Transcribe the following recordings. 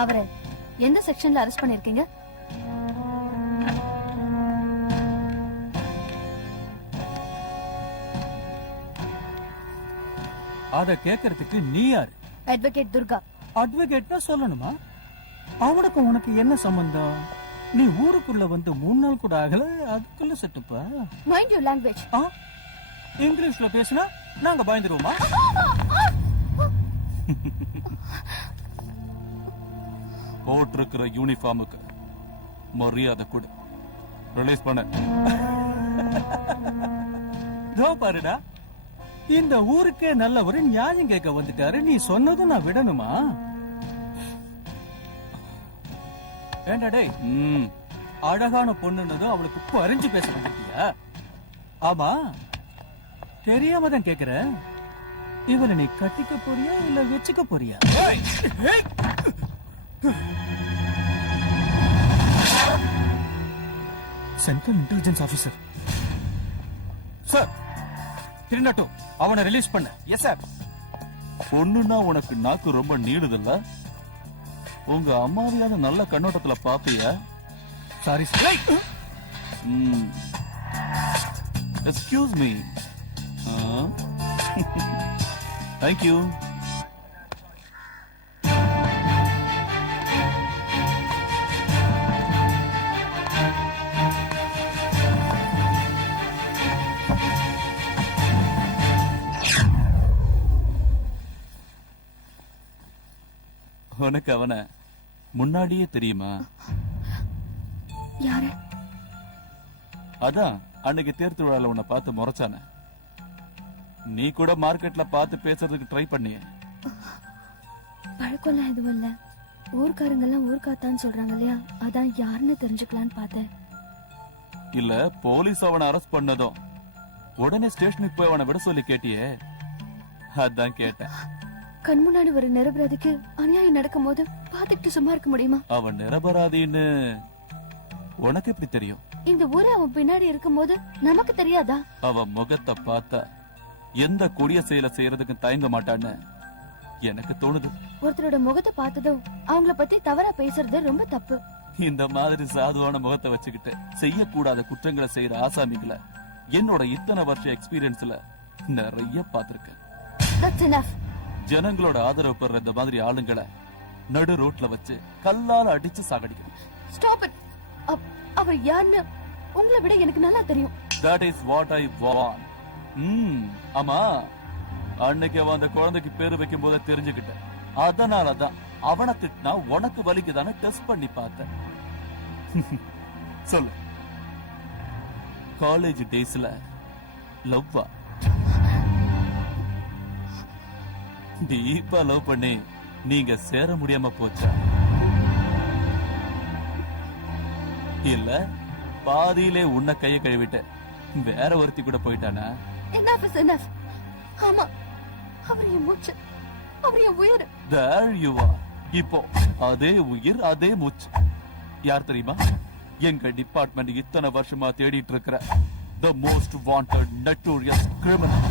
அவரை எந்த செக்ஷன்ல அரெஸ்ட் பண்ணிருக்கீங்க? அத கேக்குறதுக்கு நீ யாரு? அட்வொகேட் துர்கா. அட்வொகேட்னா சொல்லணுமா? அவனுக்கு உனக்கு என்ன சம்பந்தம்? நீ ஊருக்குள்ள வந்து 3 நாள் கூட ஆகல, அதுக்குள்ள செட்டுப்பா. Mind your language. இங்கிலீஷ்ல பேசினா நாங்க பயந்துருவோமா? போட்டிருக்கிற யூனிஃபார்முக்கு மரியாதை கொடு. ரிலீஸ் பண்ண. பாருடா, இந்த ஊருக்கே நல்லவரு நியாயம் கேட்க வந்துட்டாரு. நீ சொன்னதும் நான் விடணுமா? ஏண்டா டேய், அழகான பொண்ணுன்னதும் அவளுக்கு பறிஞ்சு பேச வந்துட்டியா? ஆமா, தெரியாம தான் கேக்குறேன். இவனை நீ கட்டிக்க போறியா இல்ல வச்சுக்க போறியா? சென்ட்ரல் இன்டெலிஜென்ஸ் ஆபீசர் சார், திருநட்டும் அவனை ரிலீஸ் பண்ண. Yes sir. பொண்ணுன்னா உனக்கு நாக்கு ரொம்ப நீடுதில்ல? உங்க அம்மாவியான நல்ல கண்ணோட்டத்துல பாப்பிய? Sorry sir. Excuse me. Thank you. உனக்கு அவனை முன்னாடியே தெரியுமா? யாரு? அதான் அன்னைக்கு தேர் திருவிழால உன்னை பார்த்து முறைச்சானே. நீ கூட மார்க்கெட்ல பார்த்து பேசுறதுக்கு ட்ரை பண்ணிய. பழக்கம்லாம் எதுவும் இல்ல. ஊர்க்காரங்க எல்லாம் ஊர்க்காத்தான்னு சொல்றாங்க இல்லையா, அதான் யாருன்னு தெரிஞ்சுக்கலான்னு பார்த்தேன். இல்ல, போலீஸ் அவனை அரெஸ்ட் பண்ணதும் உடனே ஸ்டேஷனுக்கு போய் அவனை விட சொல்லி கேட்டியே, அதான் கேட்டேன். கண் முன்னாடி ஒரு நிரபராதிக்கு அநியாயம் நடக்கும் போது பாத்துக்கிட்டு சும்மா இருக்க முடியுமா? அவன் நிரபராதின்னு உனக்கு எப்படி தெரியும்? இந்த ஊரு அவன் பின்னாடி இருக்கும் போது நமக்கு தெரியாதா? அவன் முகத்தை பார்த்தா எந்த கொடிய செயலை செய்யறதுக்கு தயங்க மாட்டான்னு எனக்கு தோணுது. ஒருத்தரோட முகத்தை பார்த்ததும் அவங்கள பத்தி தவறா பேசுறது ரொம்ப தப்பு. இந்த மாதிரி சாதுவான முகத்தை வச்சுக்கிட்டு செய்யக்கூடாத குற்றங்களை செய்யற ஆசாமிகளை என்னோட இத்தனை வருஷ எக்ஸ்பீரியன்ஸ்ல நிறைய பாத்திருக்கேன். That's enough. ஜனங்களோட ஆதரவு பெற இந்த மாதிரி ஆளுங்களை நடு ரோட்ல வச்சு கல்லால அடிச்சு சாகடிக்கணும். Stop it. அவர் யாருன்னு உங்களை விட எனக்கு நல்லா தெரியும். That is what I want. ஆமா, அன்னைக்கு அவன் அந்த குழந்தைக்கு பேரு வைக்கும் போது தெரிஞ்சுக்கிட்டேன். அதனாலதான் அவனை திட்டினா உனக்கு வலிக்குதான டெஸ்ட் பண்ணி பார்த்தேன். சொல்லு, காலேஜ் டேஸ்ல லவ்வா? டீப்பா லவ் பண்ணி நீங்க சேர முடியாம போச்சா? இல்ல பாதியிலே உன்னை கைய கழுவிட்ட வேற ஒருத்தி கூட போயிட்டானா? Enough is enough. ஆமா, அவர் என் மூச்சு, அவர் என் உயிர். There you are. இப்போ அதே உயிர் அதே மூச்சு. யார் தெரியுமா? எங்க டிபார்ட்மெண்ட் இத்தனை வருஷமா தேடிட்டு இருக்கிற the most wanted notorious criminal,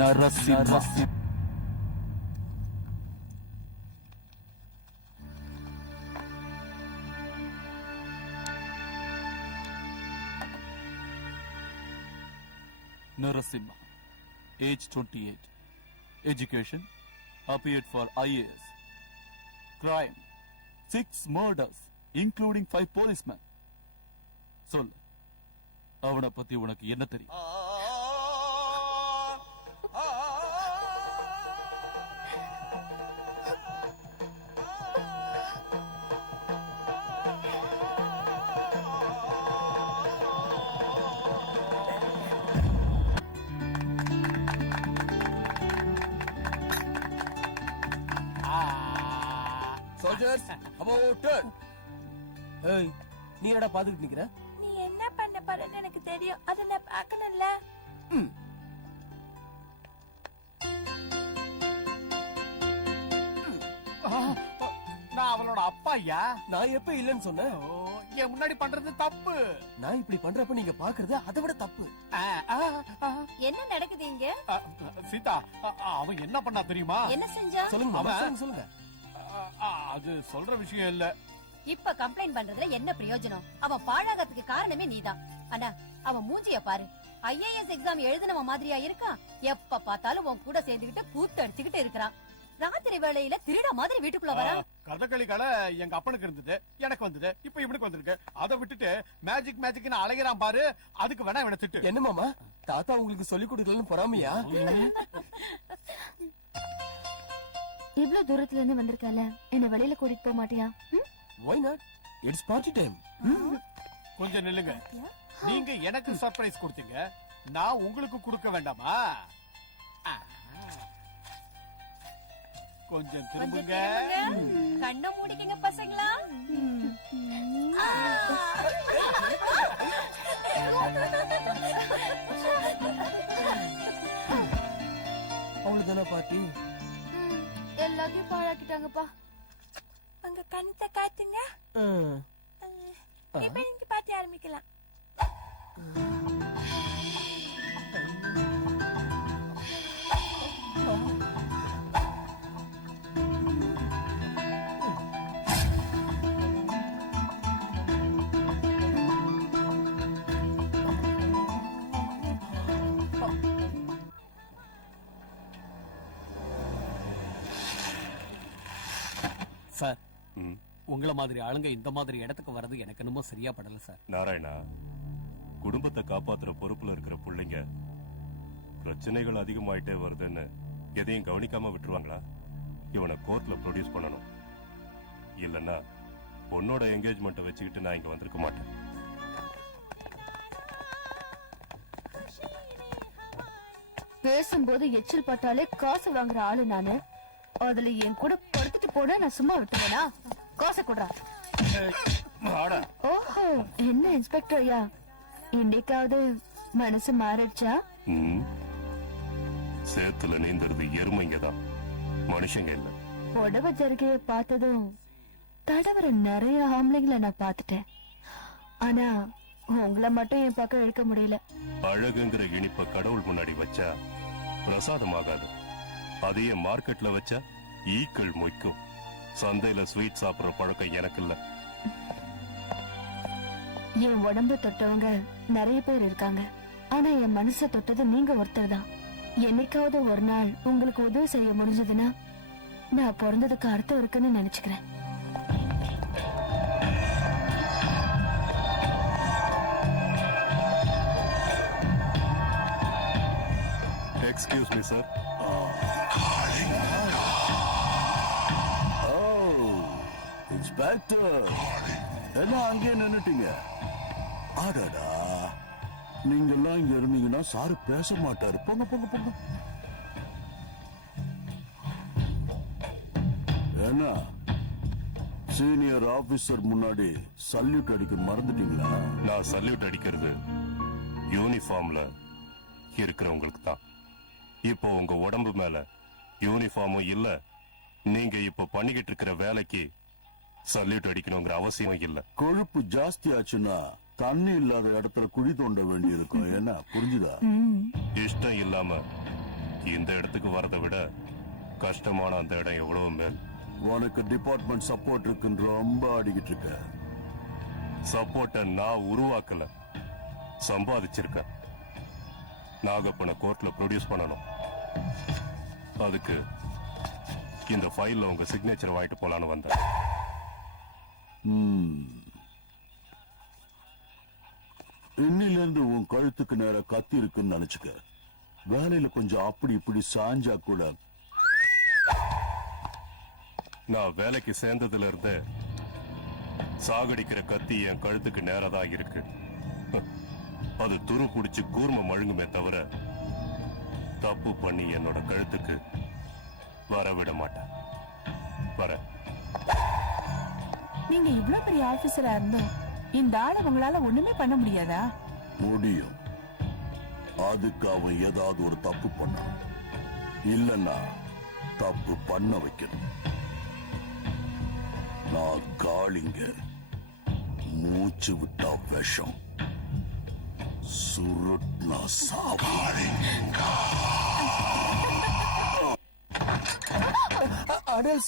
Narasimha. Narasimha, age 28, education, appeared for IAS, crime, 6 murders, including 5 policemen. சொல்லு, அவனை பத்தி உனக்கு என்ன தெரியும்? Soldiers, about turn. ஏய், நீ என்னடா பாத்துக்கிட்டு நிக்கிற? நீ என்ன பண்ண போறன்னு எனக்கு தெரியும். அத நான் பார்க்கணும்ல. நான் அவளோட அப்பா ஐயா. நான் எப்ப இல்லன்னு சொன்னேன்? என் முன்னாடி பண்றது தப்பு. நான் இப்படி பண்றப்ப நீங்க பாக்குறது அதை விட தப்பு. என்ன நடக்குது இங்க? சீதா, அவன் என்ன பண்ணா தெரியுமா? என்ன செஞ்சா? சொல்லுங்க மாமா, சொல்லுங்க. அது சொல்ற விஷயம் இல்ல. இப்ப கம்ப்ளைண்ட் பண்றதுல என்ன பிரயோஜனம்? அவன் பாழாகறதுக்கு காரணமே நீதான். அண்ணா, அவன் மூஞ்சிய பாரு. ஐஏஎஸ் எக்ஸாம் எழுதினவன் மாதிரியா இருக்கான்? எப்ப பார்த்தாலும் உன் கூட சேர்ந்துகிட்டு கூத்து அடிச்சுக்கிட்டு இருக்கிறான். ராத்திரி வேளையில திருட மாதிரி வீட்டுக்குள்ள வரா. கதகளி கலை எங்க அப்பனுக்கு இருந்தது, எனக்கு வந்தது, இப்ப இவனுக்கு வந்திருக்கு. அதை விட்டுட்டு மேஜிக்னு அலைகிறான் பாரு. அதுக்கு வேணா இவனை திட்டு. என்ன மாமா, தாத்தா உங்களுக்கு சொல்லி கொடுக்கலன்னு பொறாமையா? இவ்ளோ தூரத்துல இருந்து வந்திருக்கல, என்ன வெளியில கூட்டிட்டு போக மாட்டியா? Why not? It's party time. கொஞ்சம் நில்லுங்க. நீங்க எனக்கு சர்ப்ரைஸ் கொடுத்தீங்க, நான் உங்களுக்கு கொடுக்க வேண்டாமா? கொஞ்சம் திரும்புங்க. கண்ணை மூடிக்கங்க பசங்களா. அவ்வளவுதானா பாட்டி? எல்லாத்தையும் பாழாக்கிட்டாங்கப்பா. உங்க கண்ணத்தை காத்துங்க. இப்ப நீங்க பாட்டி ஆரம்பிக்கலாம். சார், உங்களை மாதிரி ஆளுங்க இந்த மாதிரி இடத்துக்கு வர்றது எனக்கு என்னமோ சரியா படல சார். நாராயணா, குடும்பத்தை காப்பாத்துற பொறுப்புல இருக்கிற பிள்ளைங்க பிரச்சனைகள் அதிகமாயிட்டே வருதுன்னு எதையும் கவனிக்காம விட்டுருவாங்களா? இவனை கோர்ட்ல ப்ரொடியூஸ் பண்ணணும். இல்லன்னா பொண்ணோட என்கேஜ்மெண்ட்டை வச்சுக்கிட்டு நான் இங்க வந்திருக்க மாட்டேன். பேசும்போது எச்சில் பட்டாலே காசு வாங்குற ஆளு நானு. அதுல என் கூட படுத்துட்டு போனா நான் சும்மா விட்டுவேனா? காசை கொடுறா. ஓஹோ, என்ன இன்ஸ்பெக்டர் ஐயா, இன்னைக்காவது மனசு மாறிடுச்சா? சேத்துல நீந்துறது எருமைங்க தான், மனுஷங்க இல்ல. புடவை ஜருகைய பார்த்ததும் தடவர நிறைய ஆம்பளைங்களை நான் பார்த்துட்டேன். ஆனா உங்களை மட்டும் என் பக்கம் இழுக்க முடியல. அழகுங்கிற இனிப்ப கடவுள் முன்னாடி வச்சா பிரசாதமாகாது. அதையே மார்க்கெட்ல வச்சா ஈக்கள் மொய்க்கும். சந்தையில ஸ்வீட் சாப்பிடுற பழக்கம் எனக்கு இல்ல. என் உடம்பு தொட்டவங்க நிறைய பேர் இருக்காங்க. ஆனா என் மனசை தொட்டது நீங்க ஒருத்தர் தான். என்னைக்காவது ஒரு நாள் உங்களுக்கு உதவி செய்ய முடிஞ்சதுன்னா நான் பிறந்ததுக்கு அர்த்தம் இருக்குன்னு நினைச்சுக்கிறேன். Excuse me sir. இன்ஸ்பெக்டர், என்ன அங்கே நின்னுட்டீங்க? ஆடாடா, நீங்க எல்லாம் இங்க இருந்தீங்கன்னா சாரு பேச மாட்டாரு. போங்க போங்க போங்க. என்ன சீனியர் ஆபீசர் முன்னாடி சல்யூட் அடிக்க மறந்துட்டீங்களா? நான் சல்யூட் அடிக்கிறது யூனிஃபார்ம்ல இருக்கிறவங்களுக்கு தான். இப்போ உங்க உடம்பு மேல யூனிஃபார்மும் இல்ல, நீங்க இப்ப பண்ணிக்கிட்டு இருக்கிற வேலைக்கு சல்யூட் அடிக்கணுங்கிற அவசியம் இல்ல. கொழுப்பு ஜாஸ்தி ஆச்சுன்னா தண்ணி இல்லாத இடத்துல குழி தோண்ட வேண்டி இருக்கும். என்ன புரிஞ்சுதா? இஷ்டம் இல்லாம இந்த இடத்துக்கு வரதை விட கஷ்டமான அந்த இடம் எவ்வளவு மேல். உனக்கு டிபார்ட்மெண்ட் சப்போர்ட் இருக்குன்னு ரொம்ப ஆடிக்கிட்டு இருக்க. சப்போர்ட்ட நான் உருவாக்கல, சம்பாதிச்சிருக்கேன். நாகப்பனை கோர்ட்ல ப்ரொடியூஸ் பண்ணணும். அதுக்கு இந்த ஃபைல்ல உங்க சிக்னேச்சர் வாங்கிட்டு போலான்னு வந்தேன். இன்னில இருந்து உன் கழுத்துக்கு நேர கத்தி இருக்குன்னு நினைச்சுக்க. வேலையில கொஞ்சம் அப்படி இப்படி சாஞ்சா கூட. நான் வேலைக்கு சேர்ந்ததுல இருந்து சாகடிக்கிற கத்தி என் கழுத்துக்கு நேரதான் இருக்கு. அது துரு புடிச்சு கூர்ம மழுங்குமே தவிர தப்பு பண்ணி என்னோட கழுத்துக்கு வரவிட மாட்டேன். வர நீங்க இவ்வளவு பெரிய ஆபீசரா இருந்தோம் இந்த ஆளை உங்களால ஒண்ணுமே பண்ண முடியாதா? முடியும். அதுக்கு அவன் ஏதாவது ஒரு தப்பு பண்ணான். இல்லன்னா தப்பு பண்ண வைக்கணும். நான் காளிங்க, மூச்சு விட்டா விஷம், சுருட்னா சாவாழி. அடல்